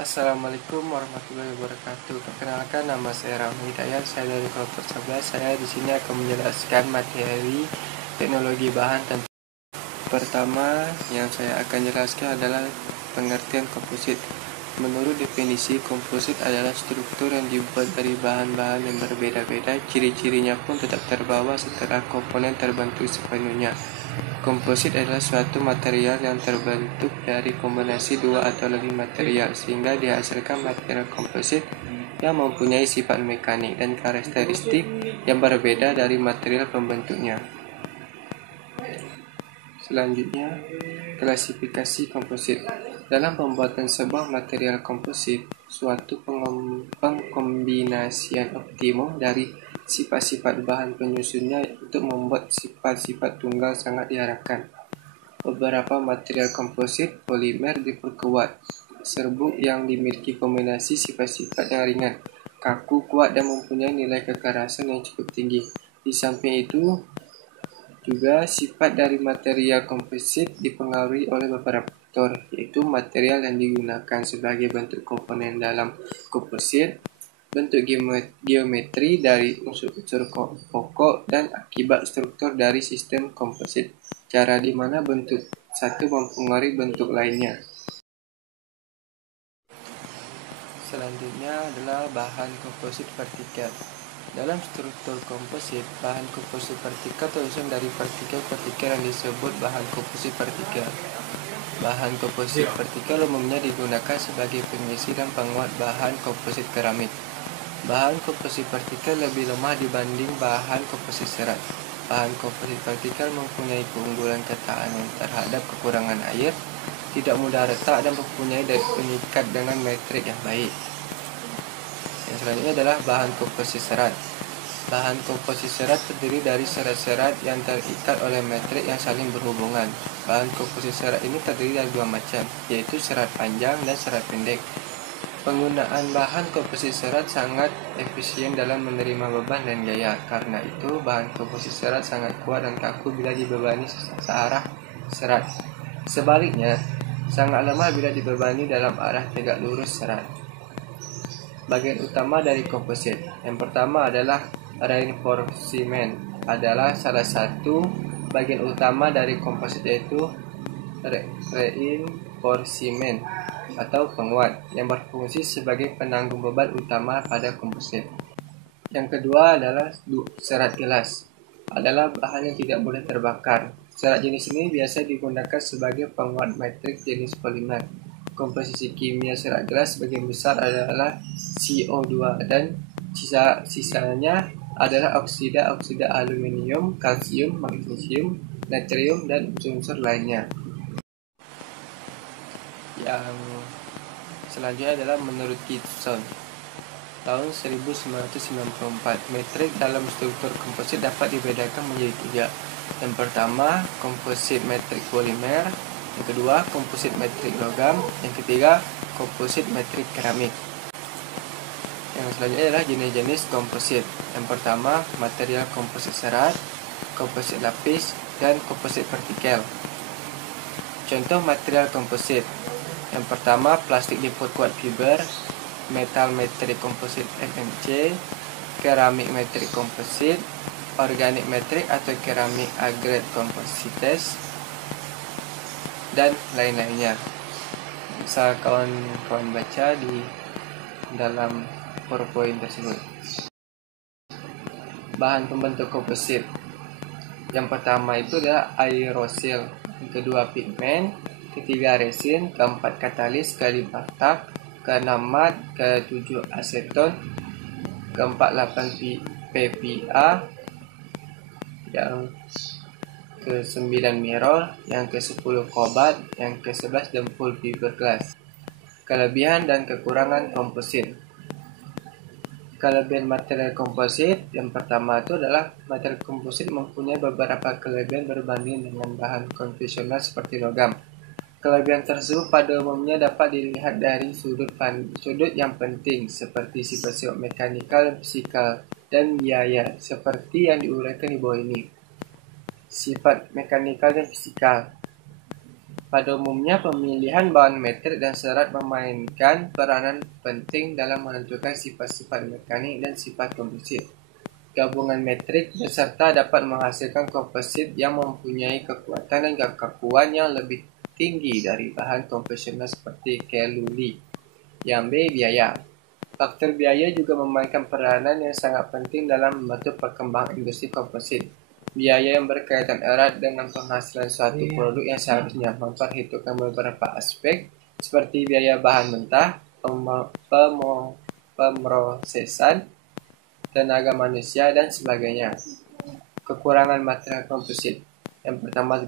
Assalamualaikum warahmatullahi wabarakatuh. Perkenalkan, nama saya Rahmi Hidayat. Saya dari kelompok 11. Saya di sini akan menjelaskan materi teknologi bahan. Pertama yang saya akan jelaskan adalah pengertian komposit. Menurut definisi, komposit adalah struktur yang dibuat dari bahan-bahan yang berbeda-beda. Ciri-cirinya pun tetap terbawa setelah komponen terbentuk sepenuhnya. Komposit adalah suatu material yang terbentuk dari kombinasi dua atau lebih material, sehingga dihasilkan material komposit yang mempunyai sifat mekanik dan karakteristik yang berbeda dari material pembentuknya. Selanjutnya, klasifikasi komposit. Dalam pembuatan sebuah material komposit, suatu pengkombinasian optimum dari sifat-sifat bahan penyusunnya untuk membuat sifat-sifat tunggal sangat diharapkan. Beberapa material komposit polimer diperkuat serbuk yang dimiliki kombinasi sifat-sifat yang ringan, kaku, kuat, dan mempunyai nilai kekerasan yang cukup tinggi. Di samping itu, juga sifat dari material komposit dipengaruhi oleh beberapa faktor, yaitu material yang digunakan sebagai bentuk komponen dalam komposit, bentuk geometri dari unsur-unsur pokok, dan akibat struktur dari sistem komposit, cara di mana bentuk satu mempengaruhi bentuk lainnya. Selanjutnya adalah bahan komposit vertikal. Dalam struktur komposit, bahan komposit vertikal tersusun dari partikel-partikel yang disebut bahan komposit vertikal. Bahan komposit vertikal umumnya digunakan sebagai pengisi dan penguat bahan komposit keramik. Bahan komposit vertikal lebih lemah dibanding bahan komposit serat. Bahan komposit vertikal mempunyai keunggulan ketahanan terhadap kekurangan air, tidak mudah retak, dan mempunyai daya pengikat dengan metrik yang baik. Yang selanjutnya adalah bahan komposit serat. Bahan komposit serat terdiri dari serat-serat yang terikat oleh metrik yang saling berhubungan. Bahan komposit serat ini terdiri dari dua macam, yaitu serat panjang dan serat pendek. Penggunaan bahan komposit serat sangat efisien dalam menerima beban dan gaya. Karena itu, bahan komposit serat sangat kuat dan kaku bila dibebani searah serat. Sebaliknya, sangat lemah bila dibebani dalam arah tegak lurus serat. Bagian utama dari komposit. Yang pertama adalah reinforcement. Adalah salah satu bagian utama dari komposit, yaitu reinforcement atau penguat yang berfungsi sebagai penanggung beban utama pada komposit. Yang kedua adalah serat gelas. Adalah bahan yang tidak mudah terbakar. Serat jenis ini biasa digunakan sebagai penguat metrik jenis polimer. Komposisi kimia serat gelas sebagian besar adalah CO2 dan sisanya adalah oksida aluminium, kalsium, magnesium, natrium, dan unsur-unsur lainnya. Yang selanjutnya adalah menurut Kitson tahun 1994, metrik dalam struktur komposit dapat dibedakan menjadi tiga. Yang pertama, komposit metrik polimer. Yang kedua, komposit metrik logam. Yang ketiga, komposit metrik keramik. Yang selanjutnya adalah jenis-jenis komposit. Yang pertama, material komposit serat, komposit lapis, dan komposit vertikal. Contoh material komposit. Yang pertama, plastik diperkuat fiber, metal metrik komposit FMC, keramik metrik komposit, organik metrik atau keramik agregat komposites, dan lain-lainnya. Bisa kawan-kawan baca di dalam PowerPoint tersebut. Bahan pembentuk komposit. Yang pertama itu adalah aerosol, yang kedua pigmen, ketiga resin, keempat katalis, kelima tak, keenam mat, ketujuh aseton, keempat 8 PPA, yang ke-9 mirror, yang ke-10 kobat, yang ke-11 dempul fiberglass. Kelebihan dan kekurangan komposit. Kelebihan material komposit, yang pertama itu adalah material komposit mempunyai beberapa kelebihan berbanding dengan bahan konvensional seperti logam. Kelebihan tersebut pada umumnya dapat dilihat dari sudut yang penting, seperti sifat-sifat mekanikal dan fisikal, dan biaya, seperti yang diuraikan di bawah ini. Sifat mekanikal dan fisikal. Pada umumnya, pemilihan bahan metrik dan serat memainkan peranan penting dalam menentukan sifat-sifat mekanik dan sifat komposit. Gabungan metrik beserta dapat menghasilkan komposit yang mempunyai kekuatan dan kekakuan yang lebih tinggi dari bahan konvensional seperti keluli. Yang B, biaya. Faktor biaya juga memainkan peranan yang sangat penting dalam membantu perkembangan industri komposit. Biaya yang berkaitan erat dengan penghasilan suatu produk yang seharusnya memperhitungkan beberapa aspek seperti biaya bahan mentah, pemrosesan, tenaga manusia, dan sebagainya. Kekurangan material komposit. Yang pertama,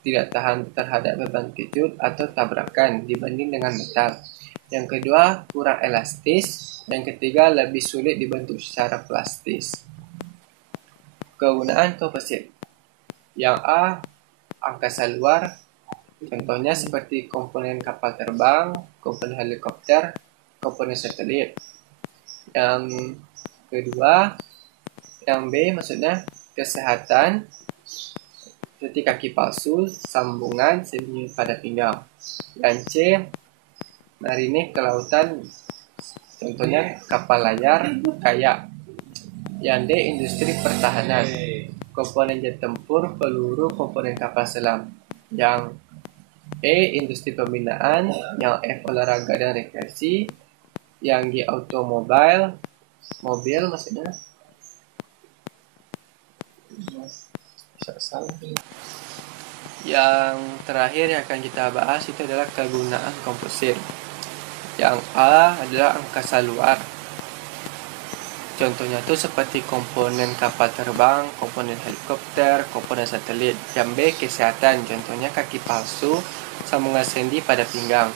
tidak tahan terhadap beban kejut atau tabrakan dibanding dengan metal. Yang kedua, kurang elastis. Yang ketiga, lebih sulit dibentuk secara plastis. Kegunaan komposit. Yang A, angkasa luar. Contohnya seperti komponen kapal terbang, komponen helikopter, komponen satelit. Yang kedua, yang B maksudnya kesehatan, seperti kaki palsu, sambungan, sendi pada pinggang. Yang C, marine kelautan, contohnya kapal layar, kayak. Yang D, industri pertahanan, komponen jet tempur, peluru, komponen kapal selam. Yang E, industri pembinaan. Yang F, olahraga dan rekreasi. Yang G, automobil, mobil maksudnya. Yang terakhir yang akan kita bahas itu adalah kegunaan komposit. Yang A adalah angkasa luar. Contohnya itu seperti komponen kapal terbang, komponen helikopter, komponen satelit. Yang B, kesehatan. Contohnya kaki palsu, sambungan sendi pada pinggang.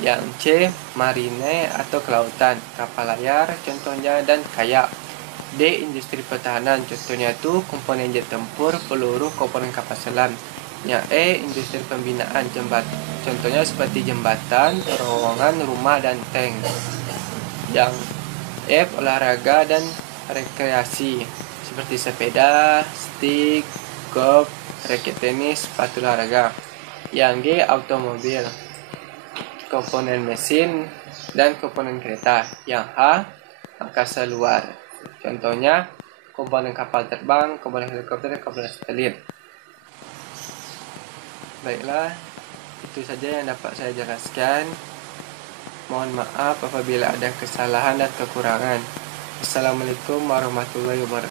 Yang C, marine atau kelautan, kapal layar contohnya, dan kayak. D, industri pertahanan. Contohnya itu komponen jet tempur, peluru, komponen kapal selam. Yang E, industri pembinaan, contohnya seperti jembatan, terowongan, rumah, dan tank. Yang F, olahraga dan rekreasi seperti sepeda, stick, golf, raket tenis, sepatu olahraga. Yang G, automobil, komponen mesin dan komponen kereta. Yang H, angkasa luar. Contohnya komponen kapal terbang, komponen helikopter, dan komponen satelit. Baiklah, itu saja yang dapat saya jelaskan. Mohon maaf apabila ada kesalahan dan kekurangan. Assalamualaikum warahmatullahi wabarakatuh.